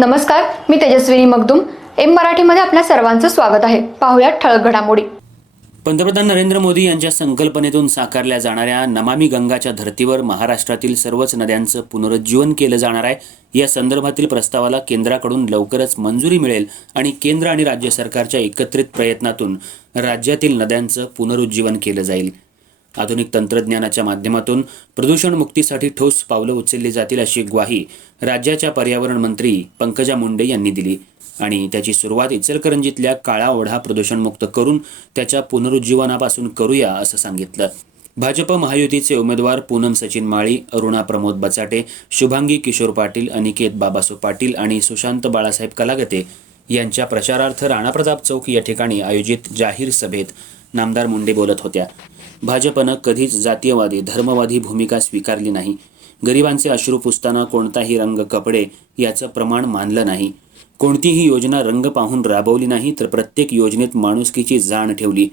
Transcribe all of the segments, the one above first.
नमस्कार मी तेजस्विनी मगदुम. एम मराठीमध्ये आपल्या सर्वांचं स्वागत आहे. पाहुयात ठळक घडामोडी. पंतप्रधान नरेंद्र मोदी यांच्या संकल्पनेतून साकारल्या जाणाऱ्या नमामी गंगाच्या धर्तीवर महाराष्ट्रातील सर्वच नद्यांचं पुनरुज्जीवन केलं जाणार आहे. या संदर्भातील प्रस्तावाला केंद्राकडून लवकरच मंजुरी मिळेल आणि केंद्र आणि राज्य सरकारच्या एकत्रित प्रयत्नातून राज्यातील नद्यांचं पुनरुज्जीवन केलं जाईल. आधुनिक तंत्रज्ञानाच्या माध्यमातून प्रदूषण मुक्तीसाठी ठोस पावलं उचलली जातील अशी ग्वाही राज्याच्या पर्यावरण मंत्री पंकजा मुंडे यांनी दिली. आणि त्याची सुरुवात इचलकरंजीतल्या काळा ओढा प्रदूषणमुक्त करून त्याच्या पुनरुज्जीवनापासून करूया असं सांगितलं. भाजप महायुतीचे उमेदवार पूनम सचिन माळी अरुणा प्रमोद बचाटे शुभांगी किशोर पाटील अनिकेत बाबासो पाटील आणि सुशांत बाळासाहेब कलागते यांच्या प्रचारार्थ राणाप्रताप चौक या ठिकाणी आयोजित जाहीर सभेत नामदार मुंडे बोलत होत्या. भाजपनं कधीच जातीयवादी धर्मवादी भूमिका स्वीकारली नाही. गरिबांचे अश्रू पुसताना कोणताही रंग कपडे याचं प्रमाण मानलं नाही. कोणतीही योजना रंग पाहून राबवली नाही तर प्रत्येक योजनेत माणुसकीची जाण ठेवली.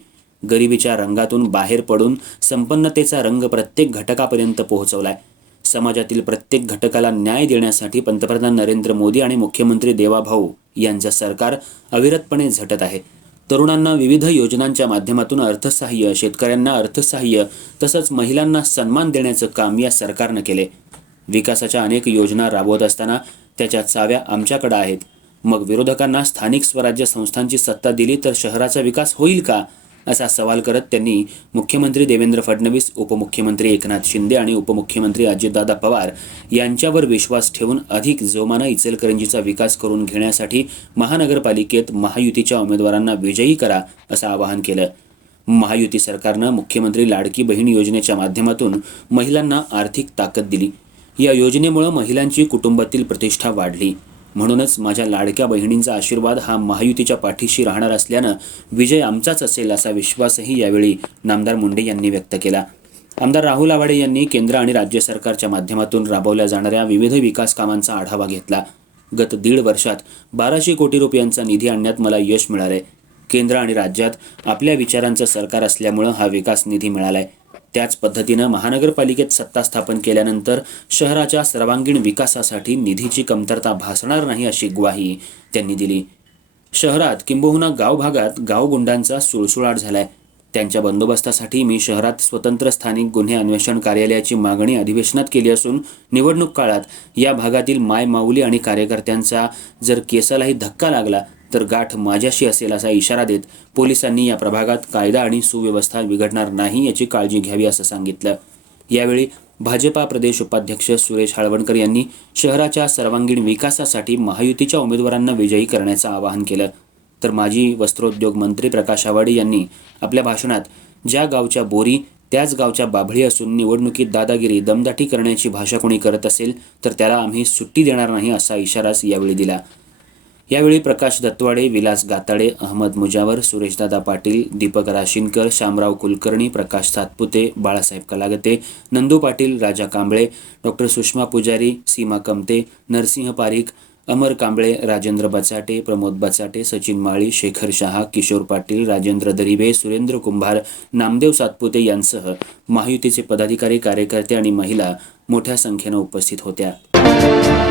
गरिबीच्या रंगातून बाहेर पडून संपन्नतेचा रंग प्रत्येक घटकापर्यंत पोहोचवलाय. समाजातील प्रत्येक घटकाला न्याय देण्यासाठी पंतप्रधान नरेंद्र मोदी आणि मुख्यमंत्री देवाभाऊ यांचं सरकार अविरतपणे झटत आहे. तरुणांना विविध योजनांच्या माध्यमातून अर्थसहाय्य शेतकऱ्यांना अर्थसहाय्य तसंच महिलांना सन्मान देण्याचं काम या सरकारनं केले विकासाच्या अनेक योजना राबवत असताना त्याच्या चाव्या आमच्याकडे आहेत. मग विरोधकांना स्थानिक स्वराज्य संस्थांची सत्ता दिली तर शहराचा विकास होईल का? असा सवाल करत त्यांनी मुख्यमंत्री देवेंद्र फडणवीस उपमुख्यमंत्री एकनाथ शिंदे आणि उपमुख्यमंत्री अजितदादा पवार यांच्यावर विश्वास ठेवून अधिक जोमानं इचलकरंजीचा विकास करून घेण्यासाठी महानगरपालिकेत महायुतीच्या उमेदवारांना विजयी करा असं आवाहन केलं. महायुती सरकारनं मुख्यमंत्री लाडकी बहीण योजनेच्या माध्यमातून महिलांना आर्थिक ताकद दिली. या योजनेमुळे महिलांची कुटुंबातील प्रतिष्ठा वाढली. म्हणूनच माझ्या लाडक्या बहिणींचा आशीर्वाद हा महायुतीच्या पाठीशी राहणार असल्यानं विजय आमचाच असेल असा विश्वासही यावेळी नामदार मुंडे यांनी व्यक्त केला. आमदार राहुल आवाडे यांनी केंद्र आणि राज्य सरकारच्या माध्यमातून राबवल्या जाणाऱ्या विविध विकास कामांचा आढावा घेतला. गत दीड वर्षात बाराशे कोटी रुपयांचा निधी आणण्यात मला यश मिळालंय. केंद्र आणि राज्यात आपल्या विचारांचं सरकार असल्यामुळं हा विकास निधी मिळालाय. त्याच पद्धतीनं महानगरपालिकेत सत्ता स्थापन केल्यानंतर शहराच्या सर्वांगीण विकासासाठी निधीची कमतरता भासणार नाही अशी ग्वाही त्यांनी दिली. शहरात किंबहुना गाव भागात गावगुंडांचा सुळसुळाट झालाय. त्यांच्या बंदोबस्तासाठी मी शहरात स्वतंत्र स्थानिक गुन्हे अन्वेषण कार्यालयाची मागणी अधिवेशनात केली असून निवडणूक काळात या भागातील माय माऊली आणि कार्यकर्त्यांचा जर केसालाही धक्का लागला तर गाठ माझ्याशी असेल असा इशारा देत पोलिसांनी या प्रभागात कायदा आणि सुव्यवस्था बिघडणार नाही याची काळजी घ्यावी असं सांगितलं. यावेळी भाजपा प्रदेश उपाध्यक्ष सुरेश हळवणकर यांनी शहराच्या सर्वांगीण विकासासाठी महायुतीच्या उमेदवारांना विजयी करण्याचं आवाहन केलं. तर माजी वस्त्रोद्योग मंत्री प्रकाश आवाडे यांनी आपल्या भाषणात ज्या गावच्या बोरी त्याच गावच्या बाभळी असून निवडणुकीत दादागिरी दमदाटी करण्याची भाषा कोणी करत असेल तर त्याला आम्ही सुट्टी देणार नाही असा इशाराच यावेळी दिला. यावेळी प्रकाश दत्तवाडे विलास गाताडे अहमद मुजावर सुरेशदादा पाटील दीपक राशीनकर शामराव कुलकर्णी प्रकाश सातपुते बाळासाहेब कलागते नंदू पाटील राजा कांबळे डॉक्टर सुषमा पुजारी सीमा कमते नरसिंह पारीख अमर कांबळे राजेंद्र बचाटे प्रमोद बचाटे सचिन माळी शेखर शहा किशोर पाटील राजेंद्र दरिबे सुरेंद्र कुंभार नामदेव सातपुते यांसह महायुतीचे पदाधिकारी कार्यकर्ते आणि महिला मोठ्या संख्येनं उपस्थित होत्या.